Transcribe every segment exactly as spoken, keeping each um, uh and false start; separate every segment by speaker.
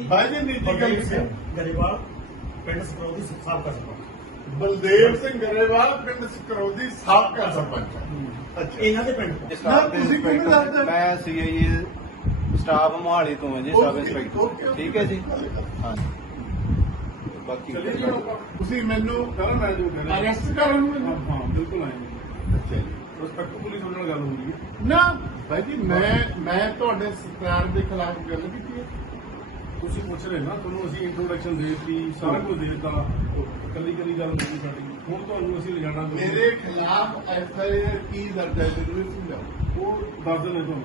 Speaker 1: भाई जी निजी गल
Speaker 2: गरेवाल पिंड सकरौदी साबका सरपंच
Speaker 1: बलदेव सिंह गरेवाल पिंड सकरौदी साबका सरपंच अच्छा
Speaker 2: ਇਹਨਾਂ ਦੇ ਪਿੰਡ ਤੋਂ
Speaker 1: ਨਾ ਤੁਸੀਂ ਕਿਉਂ ਨਹੀਂ ਦੱਸਦੇ
Speaker 3: ਮੈਂ ਸੀਆਈਏ ਸਟਾਫ ਮੋਹਾਲੀ ਤੋਂ ਹਾਂ ਜੀ ਸਬ ਇੰਸਪੈਕਟਰ ਠੀਕ ਹੈ ਜੀ ਹਾਂ ਬਾਕੀ
Speaker 1: ਤੁਸੀਂ ਮੈਨੂੰ
Speaker 4: ਸਰ ਮੈਂ ਜੋ ਕਹਿ ਰਿਹਾ
Speaker 1: ਅਰੈਸਟ ਕਰਨ ਨੂੰ
Speaker 4: ਹਾਂ ਬਿਲਕੁਲ ਆਏ
Speaker 1: ਅੱਛਾ ਜੀ
Speaker 4: ਰਿਸਪੈਕਟ ਪੁਲਿਸ ਨਾਲ ਗੱਲ ਹੋ ਰਹੀ ਹੈ
Speaker 1: ਨਾ ਭਾਈ ਜੀ ਮੈਂ ਮੈਂ ਤੁਹਾਡੇ ਸਰਕਾਰ ਦੇ ਖਿਲਾਫ ਗੱਲ ਕੀਤੀ ਹੈ
Speaker 4: ਤੁਸੀਂ ਪੁੱਛ ਰਹੇ ਨਾ ਤੁਹਾਨੂੰ ਅਸੀਂ ਇੰਟਰੋਡਕਸ਼ਨ ਦੇ ਦਿੱਤੀ ਸਾਰਾ ਕੁਝ ਦੇ ਦਿੱਤਾ ਕੱਲੀ ਕੱਲੀ ਗੱਲ ਨਹੀਂ ਸਾਡੀ ਹੁਣ ਤੁਹਾਨੂੰ ਅਸੀਂ ਲਿਜਾਣਾ
Speaker 1: ਮੇਰੇ ਖਿਲਾਫ ਐਫ ਆਈ ਆਰ ਕੀ ਦਰਜ ਹੈ ਜ਼ਰੂਰ ਸਮਝਾਓ
Speaker 4: ਉਹ ਦੱਸ ਦਿੰਦੇ ਤੁਹਾਨੂੰ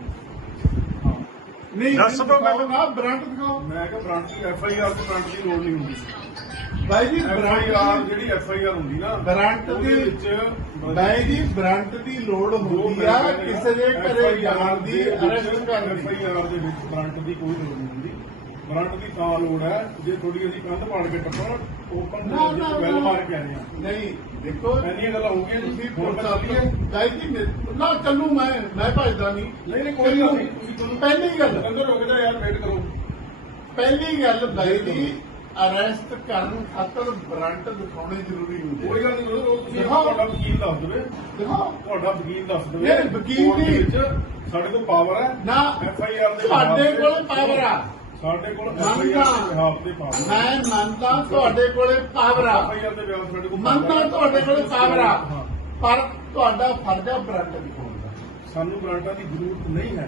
Speaker 4: ਹਾਂ
Speaker 1: ਨਹੀਂ
Speaker 2: ਦੱਸ ਦਿਓ
Speaker 1: ਮੈਨੂੰ ਨਾ ਬ੍ਰਾਂਡ ਦਿਖਾਓ
Speaker 4: ਮੈਂ ਕਿਹਾ ਬ੍ਰਾਂਚ ਦੀ ਐਫ ਆਈ ਆਰ ਤੇ ਬ੍ਰਾਂਚ ਦੀ ਲੋੜ ਨਹੀਂ ਹੁੰਦੀ
Speaker 1: ਭਾਈ ਜੀ
Speaker 4: ਐਫ ਆਈ
Speaker 1: ਬ੍ਰਾਂਡ
Speaker 4: ਆਰ ਜਿਹੜੀ ਐਫ ਆਈ ਆਰ ਹੁੰਦੀ ਨਾ
Speaker 1: ਬ੍ਰਾਂਡ
Speaker 4: ਉਹਦੇ
Speaker 1: ਦੀ
Speaker 4: ਵਿੱਚ
Speaker 1: ਭਾਈ ਜੀ ਬ੍ਰਾਂਡ ਦੀ ਲੋੜ ਹੁੰਦੀ ਆ ਕਿਸੇ ਦੇ ਘਰੇ ਜਾਣ ਦੀ ਅਰੈਸਟ ਕਰਨ
Speaker 4: ਐਫ
Speaker 1: ਦੀ
Speaker 4: ਆਈ ਆਰ ਦੇ ਵਿੱਚ ਬ੍ਰਾਂਟ ਦੀ ਕੋਈ ਲੋੜ ਨਹੀਂ ਹੁੰਦੀ ਬ੍ਰਾਂਟ ਦੀ ਤਾਂ ਲੋੜ ਹੈ ਜੇ ਥੋੜੀ ਅਸੀਂ ਕੰਧ ਪਾੜ ਕੇ ਟੱਪਣ ਓਪਨ
Speaker 1: ਨਾ, ਨਾ,
Speaker 4: ਬੈਲ
Speaker 1: ਨਾ।
Speaker 4: ਮਾਰ ਕੇ ਆਏ ਆ
Speaker 1: ਨਹੀਂ ਦੇਖੋ
Speaker 4: ਇੰਨੀਆਂ ਗੱਲਾਂ ਹੋ ਗਈਆਂ
Speaker 1: ਤੁਸੀਂ
Speaker 4: ਹੁਣ
Speaker 1: ਪੁਲਿਸ
Speaker 4: ਚੱਲੀਏ
Speaker 1: ਭਾਈ ਜੀ ਮੇਰੇ- ਨਾ ਚੱਲੂ ਮੈਂ ਮੈਂ ਭਜਦਾ ਨਹੀਂ
Speaker 4: ਨਹੀਂ ਨਹੀਂ ਕੋਈ ਗੱਲ ਨਹੀਂ ਤੁਸੀਂ ਚਲੋ
Speaker 1: ਪਹਿਲੀ ਗੱਲ
Speaker 4: ਅੰਦਰ ਰੁਕ ਜਾ ਯਾਰ ਵੇਟ ਕਰੋ
Speaker 1: ਪਹਿਲੀ ਗੱਲ ਭਾਈ ਜੀ ਅਰੈਸਟ ਕਰਨ ਖਾਤਰ ਬ੍ਰਾਂਡ ਦਿਖਾਉਣੇ ਜ਼ਰੂਰੀ ਹੁੰਦੇ
Speaker 4: ਕੋਈ ਗੱਲ ਨਹੀਂ ਉਹ ਤੁਸੀਂ
Speaker 1: ਦਿਖਾਓ।
Speaker 4: ਤੁਹਾਡਾ ਵਕੀਲ ਦੱਸ ਦੇਵੇ
Speaker 1: ਦਿਖਾਓ
Speaker 4: ਤੁਹਾਡਾ ਵਕੀਲ ਦੱਸ ਦੇਵੇ
Speaker 1: ਨਹੀਂ, ਵਕੀਲ
Speaker 4: ਕੋਰਟ ਦੇ
Speaker 1: ਨਹੀਂ।
Speaker 4: ਵਿੱਚ ਸਾਡੇ ਕੋਲ ਪਾਵਰ ਹੈ
Speaker 1: ਨਾ
Speaker 4: ਐਫ ਆਈ ਆਰ ਦੇ
Speaker 1: ਤੁਹਾਡੇ
Speaker 4: ਬਿਹਾਫ ਤੇ-
Speaker 1: ਕੋਲ ਪਾਵਰ ਆ
Speaker 4: ਸਾਡੇ ਕੋਲ ਐਫ ਆਈ
Speaker 1: ਮੰਨਦਾ
Speaker 4: ਆਰ ਦੇ ਬਿਹਾਫ ਤੇ ਪਾਵਰ
Speaker 1: ਮੈਂ ਮੰਨਦਾ ਤੁਹਾਡੇ ਕੋਲੇ ਪਾਵਰ ਆ
Speaker 4: ਐਫ ਆਈ ਆਰ ਦੇ ਬਿਹਾਫ ਸਾਡੇ ਕੋਲ
Speaker 1: ਮੰਨਦਾ
Speaker 4: power ਹੈ।
Speaker 1: ਤੁਹਾਡੇ ਕੋਲੇ ਪਾਵਰ ਆ
Speaker 4: ਹਾਂ।
Speaker 1: ਪਰ ਤੁਹਾਡਾ ਫਰਜ਼ ਆ ਬ੍ਰਾਂਡ ਦਿਖਾਉਣ ਦਾ
Speaker 4: ਸਾਨੂੰ ਗ੍ਰਾਂਟਾਂ ਦੀ ਜ਼ਰੂਰਤ ਨਹੀਂ ਹੈ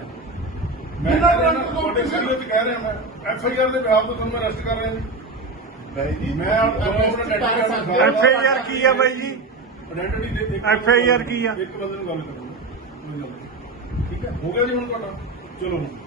Speaker 4: ਮੈਂ
Speaker 1: ਬਿਨਾਂ
Speaker 4: ਕਹਿ ਰਿਹਾ
Speaker 1: grant ਤੋਂ
Speaker 4: ਤੁਹਾਡੇ
Speaker 1: ਕਿਸੇ-
Speaker 4: ਵੀਡੀਓ 'ਚ ਕਹਿ ਰਿਹਾ ਮੈਂ ਐਫ ਆਈ ਆਰ ਦੇ ਬਿਹਾਫ ਤੋਂ ਤੁਹਾਨੂੰ ਮੈਂ ਅਰੈਸਟ ਕਰ ਰਿਹਾ ਜੀ
Speaker 1: ਭਾਈ ਜੀ
Speaker 4: ਮੈਂ ਆਪਣਾ
Speaker 1: arrest
Speaker 4: ਡੈਡੀ
Speaker 1: ਕਰ
Speaker 4: ਕਰ
Speaker 1: ਸਕਦੇ
Speaker 4: ਸਕਦਾ।
Speaker 2: ਐਫ ਆਈ ਆਰ ਕੀ ਆ ਬਾਈ ਜੀ
Speaker 4: ਆਇਡੈਂਟੀ ਦੇ ਇੱਕ
Speaker 2: ਐਫ ਆਈ ਆਰ ਕੀ ਆ?
Speaker 4: ਇੱਕ ਬੰਦੇ ਨੂੰ ਗੱਲ ਕਰੋ ਕੋਈ ਗੱਲ ਨਹੀਂ। ਠੀਕ ਹੈ ਹੋ ਗਿਆ ਜੀ ਹੁਣ ਤੁਹਾਡਾ ਚਲੋ ਹੁਣ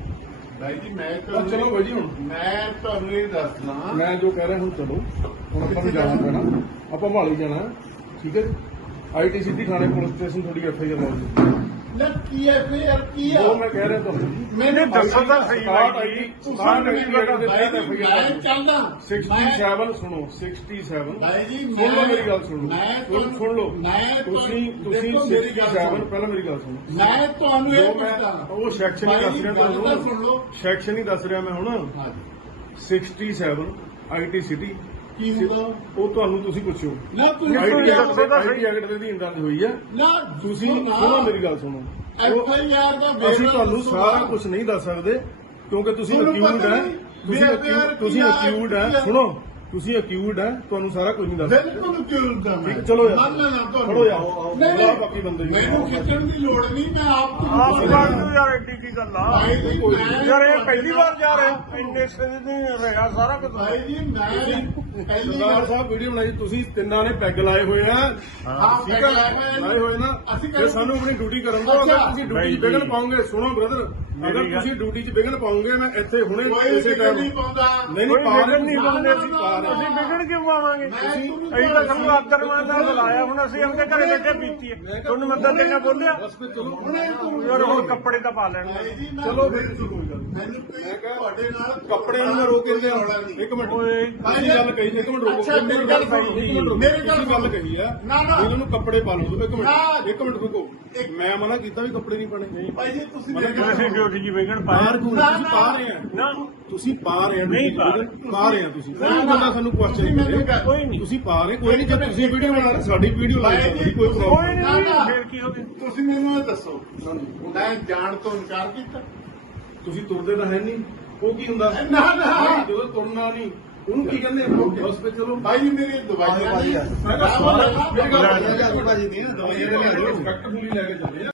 Speaker 1: ਭਾਈ ਜੀ ਮੈਂ
Speaker 4: ਤਾਂ
Speaker 1: ਤੁਹਾਨੂੰ
Speaker 4: ਚਲੋ ਬਾਈ ਜੀ ਹੁਣ
Speaker 1: ਮੈਂ ਤੁਹਾਨੂੰ ਇਹ ਦੱਸਦਾ
Speaker 4: ਮੈਂ ਜੋ ਕਹਿ ਰਿਹਾ ਹੁਣ ਚਲੋ ਹੁਣ ਆਪਾਂ ਨੂੰ ਜਾਣਾ ਪੈਣਾ ਆਪਾਂ ਮਹਾਲੀ ਜਾਣਾ ਠੀਕ ਹੈ ਜੀ ਆਈ ਟੀ ਸਿੱਧੀ ਥਾਣੇ ਪੁਲਿਸ ਸਟੇਸ਼ਨ ਤੁਹਾਡੀ ਐਫ ਆਈ ਆਰ ਲਓ
Speaker 1: ਨਾ ਕੀ ਹੈ ਫਿਰ ਕੀ ਆ
Speaker 4: ਉਹ ਮੈਂ ਕਹਿ ਰਿਹਾ ਤੁਹਾਨੂੰ ਜੀ
Speaker 1: ਮੈਨੂੰ
Speaker 2: ਦੱਸੋ ਤਾਂ ਸਹੀ
Speaker 4: ਸਟਾਰਟ
Speaker 2: ਬਾਈ
Speaker 4: ਆਈ
Speaker 2: ਜੀ
Speaker 1: ਤੁਸੀਂ
Speaker 4: ਸਟਾਰਟ ਆਈ
Speaker 1: ਮੈਨੂੰ
Speaker 4: ਦੇ
Speaker 1: ਭਾਈ
Speaker 4: ਤਹਿਤ
Speaker 1: ਜੀ
Speaker 4: ਐਫ ਆਈ
Speaker 1: ਮੈਂ
Speaker 4: ਆਰ
Speaker 1: ਚਾਹੁੰਦਾ
Speaker 4: ਸixty-seven ਸੁਣੋ sixty-seven
Speaker 1: ਭਾਈ ਜੀ
Speaker 4: ਸੁਣ ਲਓ
Speaker 1: ਮੈਂ
Speaker 4: ਮੇਰੀ ਗੱਲ ਸੁਣ ਲਓ
Speaker 1: ਮੈਂ
Speaker 4: ਸੁਣ ਸੁਣ ਲਓ
Speaker 1: ਮੈਂ
Speaker 4: ਤੁਸੀਂ ਤੁਸੀਂ
Speaker 1: ਦੇਖੋ ਮੇਰੀ ਗੱਲ
Speaker 4: sixty-seven
Speaker 1: ਸੁਣੋ।
Speaker 4: ਪਹਿਲਾਂ ਮੇਰੀ ਗੱਲ ਸੁਣੋ
Speaker 1: ਮੈਂ ਤੁਹਾਨੂੰ
Speaker 4: ਜੋ
Speaker 1: ਇਹ
Speaker 4: ਮੈਂ
Speaker 1: ਪੁੱਛਦਾ
Speaker 4: ਉਹ ਸੈਕਸ਼ਨ ਹੀ
Speaker 1: ਭਾਈ
Speaker 4: ਦੱਸ
Speaker 1: ਜੀ,
Speaker 4: ਰਿਹਾ
Speaker 1: ਗੱਲ ਤਾਂ ਸੁਣ
Speaker 4: ਤੁਹਾਨੂੰ
Speaker 1: ਲਓ
Speaker 4: ਸੈਕਸ਼ਨ ਹੀ ਦੱਸ ਰਿਹਾ ਮੈਂ ਹੁਣ
Speaker 1: ਹਾਂਜੀ
Speaker 4: sixty-seven ਆਈ ਟੀ ਸਿਟੀ
Speaker 1: ਕੀ ਹੁੰਦਾ
Speaker 4: ਉਹ ਤੁਹਾਨੂੰ ਤੁਸੀਂ ਪੁੱਛੋ
Speaker 1: ਨਾ ਤੁਸੀਂ
Speaker 4: ਆਈ ਟੀ
Speaker 2: ਦੱਸੋ ਤਾਂ ਸਹੀ।
Speaker 4: ਐਕਟ ਦੇ ਅਧੀਨ ਦਰਜ ਹੋਈ ਹੈ
Speaker 1: ਨਾ
Speaker 4: ਤੁਸੀਂ ਸੁਣੋ ਮੇਰੀ ਗੱਲ ਸੁਣੋ
Speaker 1: ਐਫ ਆਈ ਆਰ ਦਾ
Speaker 4: ਅਸੀਂ
Speaker 1: ਵੇਰਵਾ
Speaker 4: ਤੁਹਾਨੂੰ
Speaker 1: ਦੱਸੋ
Speaker 4: ਸਾਰਾ
Speaker 1: ਨਾ।
Speaker 4: ਕੁਝ ਨਹੀਂ ਦੱਸ ਸਕਦੇ ਕਿਉਂਕਿ ਤੁਸੀਂ
Speaker 1: ਤੁਹਾਨੂੰ
Speaker 4: ਅਕਿਊਡ
Speaker 1: ਪਤਾ
Speaker 4: ਹੈ
Speaker 1: ਨਹੀਂ
Speaker 4: ਤੁਸੀਂ
Speaker 1: ਵੀ
Speaker 4: accused-
Speaker 1: FIR
Speaker 4: ਤੁਸੀਂ
Speaker 1: ਕੀ ਆ,
Speaker 4: ਅਕਿਊਡ
Speaker 1: ਕੀ
Speaker 4: ਹੈ
Speaker 1: ਆ।
Speaker 4: ਸੁਣੋ ਤੁਸੀਂ ਅਕਿਊਡ ਹੈ ਤੁਹਾਨੂੰ ਸਾਰਾ ਕੁਝ ਨਹੀਂ ਦੱਸ ਸਕਦੇ
Speaker 1: ਬਿਲਕੁਲ ਕਿਉਂ ਦਾ ਮੈਂ
Speaker 4: ਠੀਕ, ਚਲੋ ਯਾਰ।
Speaker 1: ਮੰਨ ਲੈਣਾ ਤੁਹਾਨੂੰ
Speaker 4: ਖੜੋ ਯਾਰ।
Speaker 1: ਨਹੀਂ
Speaker 4: ਬੁਲਾ ਬਾਕੀ ਬੰਦੇ
Speaker 1: ਨਹੀਂ
Speaker 4: ਜੀ।
Speaker 1: ਮੈਨੂੰ ਖਿੱਚਣ ਦੀ ਲੋੜ ਨਹੀਂ ਮੈਂ ਆਪ
Speaker 2: ਆਪ
Speaker 1: ਤੁਹਾਨੂੰ
Speaker 2: ਕਰ ਦੂ ਯਾਰ ਐਡੀ ਕੀ ਗੱਲ ਆ
Speaker 1: ਭਾਈ ਜੀ ਮੈਂ
Speaker 2: ਯਾਰ ਇਹ ਪਹਿਲੀ ਵਾਰ ਜਾ ਰਹੇ ਇੰਨੇ ਸਿਰ ਨਹੀਂ ਰਿਹਾ ਸਾਰਾ ਕੁਝ
Speaker 1: ਭਾਈ ਜੀ ਮੈਂ ਪਹਿਲੀ
Speaker 4: ਸਰਦਾਰ
Speaker 1: ਵਾਰ
Speaker 4: ਸਾਹਿਬ ਵੀਡੀਓ ਬਣਾਈ ਤੁਸੀਂ ਤਿੰਨਾਂ ਨੇ ਪੈਗ ਲਾਏ ਹੋਏ ਆ
Speaker 1: ਹਾਂ
Speaker 4: ਠੀਕ
Speaker 1: ਪੈਗ
Speaker 4: ਹੈ
Speaker 1: ਲਾਏ ਹੋਏ ਆ।
Speaker 4: ਲਾਏ ਹੋਏ ਨਾ
Speaker 1: ਅਸੀਂ
Speaker 4: ਜੇ ਸਾਨੂੰ ਆਪਣੀ ਡਿਊਟੀ ਕਰਨ ਦਿਓ ਅਗਰ
Speaker 1: ਅੱਛਾ।
Speaker 4: ਤੁਸੀਂ
Speaker 2: ਬਾਈ
Speaker 4: ਡਿਊਟੀ 'ਚ
Speaker 2: ਜੀ।
Speaker 4: ਵਿਘਨ ਪਾਉਂਗੇ ਸੁਣੋ ਬ੍ਰਦਰ
Speaker 2: ਮੇਰੀ
Speaker 4: ਅਗਰ
Speaker 2: ਗੱਲ-
Speaker 4: ਤੁਸੀਂ ਡਿਊਟੀ 'ਚ ਵਿਘਨ ਪਾਉਂਗੇ ਮੈਂ ਇੱਥੇ ਹੁਣੇ
Speaker 1: ਕੋਈ
Speaker 4: ਇਸੇ
Speaker 1: ਫਿਕਰ
Speaker 4: ਟਾਈਮ
Speaker 1: ਨਹੀਂ ਪਾਉਂਦਾ
Speaker 4: ਨਹੀਂ
Speaker 2: ਕੋਈ
Speaker 4: ਨਹੀਂ ਪਾ ਰਹੇ
Speaker 2: ਵਿਗੜ ਨਹੀਂ ਪਾਉਂਦੇ ਅਸੀਂ
Speaker 4: ਪਾ ਰਹੇ
Speaker 2: ਅਸੀਂ ਵਿਗੜ ਕਿਉਂ ਪਾਵਾਂਗੇ
Speaker 1: ਮੈਂ
Speaker 2: ਅਸੀਂ
Speaker 1: ਤੁਹਾਨੂੰ
Speaker 2: ਤਾਂ ਸਾਨੂੰ ਆਦਰਮਾਨ ਨਾਲ ਬੁਲਾਇਆ ਹੁਣ ਅਸੀਂ ਆਪਣੇ ਘਰੇ ਬੈਠੇ ਪੀਤੀ ਹੈ ਤੁਹਾਨੂੰ ਮਦਦ ਦੇਣਾ ਬੋਲਿਆ
Speaker 4: ਬਸ ਫਿਰ ਚਲੋ
Speaker 1: ਹੁਣੇ ਤੂੰ
Speaker 2: ਯਾਰ ਹੁਣ ਕੱਪੜੇ ਤਾਂ ਪਾ ਲੈਣ
Speaker 1: ਭਾਈ ਜੀ ਮੈਂ
Speaker 4: ਚਲੋ ਫਿਰ ਕੋਈ ਗੱਲ ਨਹੀਂ।
Speaker 1: ਮੈਨੂੰ ਕੋਈ ਤੁਹਾਡੇ ਨਾਲ
Speaker 4: ਕੱਪੜੇ ਨੂੰ ਮੈਂ ਰੋਕ ਕੇ ਲਿਆ ਇੱਕ ਮਿੰਟ
Speaker 2: ਓਏ।
Speaker 4: ਤੁਸੀਂ ਗੱਲ ਕਹੀ ਇੱਕ ਮਿੰਟ ਰੁਕੋ
Speaker 1: ਅੱਛਾ, ਮੇਰੀ ਗੱਲ ਸੁਣੋ। ਮੇਰੀ ਗੱਲ
Speaker 4: ਗੱਲ ਕਹੀ ਆ
Speaker 1: ਨਾ, ਨਾ।
Speaker 4: ਇਹਨਾਂ ਨੂੰ ਕੱਪੜੇ ਪਾ ਲਓ ਇੱਕ
Speaker 1: ਨਾ।
Speaker 4: ਮਿੰਟ ਇੱਕ ਮਿੰਟ ਰੁਕੋ ਮੈਂ ਮਨਾ ਕੀਤਾ ਵੀ ਕੱਪੜੇ ਨਹੀਂ ਪਾਣੇ
Speaker 1: ਭਾਈ ਜੀ ਤੁਸੀਂ
Speaker 4: ਮਤਲਬ
Speaker 1: ਮੇਰੇ
Speaker 2: ਅਸੀਂ ਡਿਊਟੀ ਜੀ ਵਿਗੜ
Speaker 4: ਬਾਹਰ
Speaker 2: ਪਾਇਆ
Speaker 4: ਕਿਉਂ
Speaker 1: ਨਾ,
Speaker 4: ਤੁਸੀਂ
Speaker 1: ਨਾ।
Speaker 4: ਪਾ ਰਹੇ ਆ
Speaker 2: ਨਾ
Speaker 4: ਤੁਸੀਂ ਪਾ ਰਹੇ ਆ
Speaker 2: ਨਹੀਂ ਪਾ ਰਹੇ।
Speaker 4: ਪਾ ਰਹੇ ਆ ਤੁਸੀਂ
Speaker 1: ਨਾ,
Speaker 4: ਕੋਈ
Speaker 1: ਨਾ।
Speaker 4: ਬੰਦਾ ਸਾਨੂੰ ਕੁਐਸਚਨ
Speaker 1: ਤੁਸੀਂ ਮੈਨੂੰ
Speaker 4: ਕਰੇ
Speaker 1: ਗੱਲ-
Speaker 2: ਕੋਈ ਨਹੀਂ
Speaker 4: ਤੁਸੀਂ ਪਾ ਰਹੇ ਕੋਈ ਨਹੀਂ ਜੇ ਤੁਸੀਂ ਵੀਡੀਓ ਬਣਾ ਰਹੇ ਸਾਡੀ ਵੀਡੀਓ ਲਾਈ
Speaker 1: ਭਾਈ ਜੀ,
Speaker 4: ਜਾਂਦੀ ਕੋਈ
Speaker 1: ਤੁਸੀਂ-
Speaker 2: ਕੋਈ
Speaker 4: ਪ੍ਰੋਬਲਮ
Speaker 1: ਨਾ, ਨਾ।
Speaker 2: ਨਹੀਂ ਫੇਰ ਕੀ ਹੋ ਗਿਆ
Speaker 1: ਤੁਸੀਂ ਮੈਨੂੰ ਇਹ ਦੱਸੋ ਮੈਂ ਜਾਣ ਤੋਂ ਇਨਕਾਰ ਕੀਤਾ
Speaker 4: ਤੁਸੀਂ ਤੁਰਦੇ ਤਾਂ ਹੈ ਨਹੀਂ ਉਹ ਕੀ ਹੁੰਦਾ
Speaker 1: ਨਾ ਨਾ
Speaker 4: ਜਦੋਂ ਤੁਰਨਾ ਨਹੀਂ ਉਹਨੂੰ ਕੀ ਕਹਿੰਦੇ ਹਸਪੀਟਲ
Speaker 1: ਭਾਈ ਜੀ ਮੇਰੀ ਦਵਾਈਆਂ ਨਹੀਂ
Speaker 4: ਮੈਂ ਕਿਹਾ
Speaker 1: ਮੈਂ
Speaker 4: ਮੇਰੀ ਗੱਲ
Speaker 1: ਮੈਂ-
Speaker 4: ਭਾਜੀ ਨਹੀਂ ਦਵਾਈਆਂ ਲੈ ਕੇ ਚੱਲੇ ਆ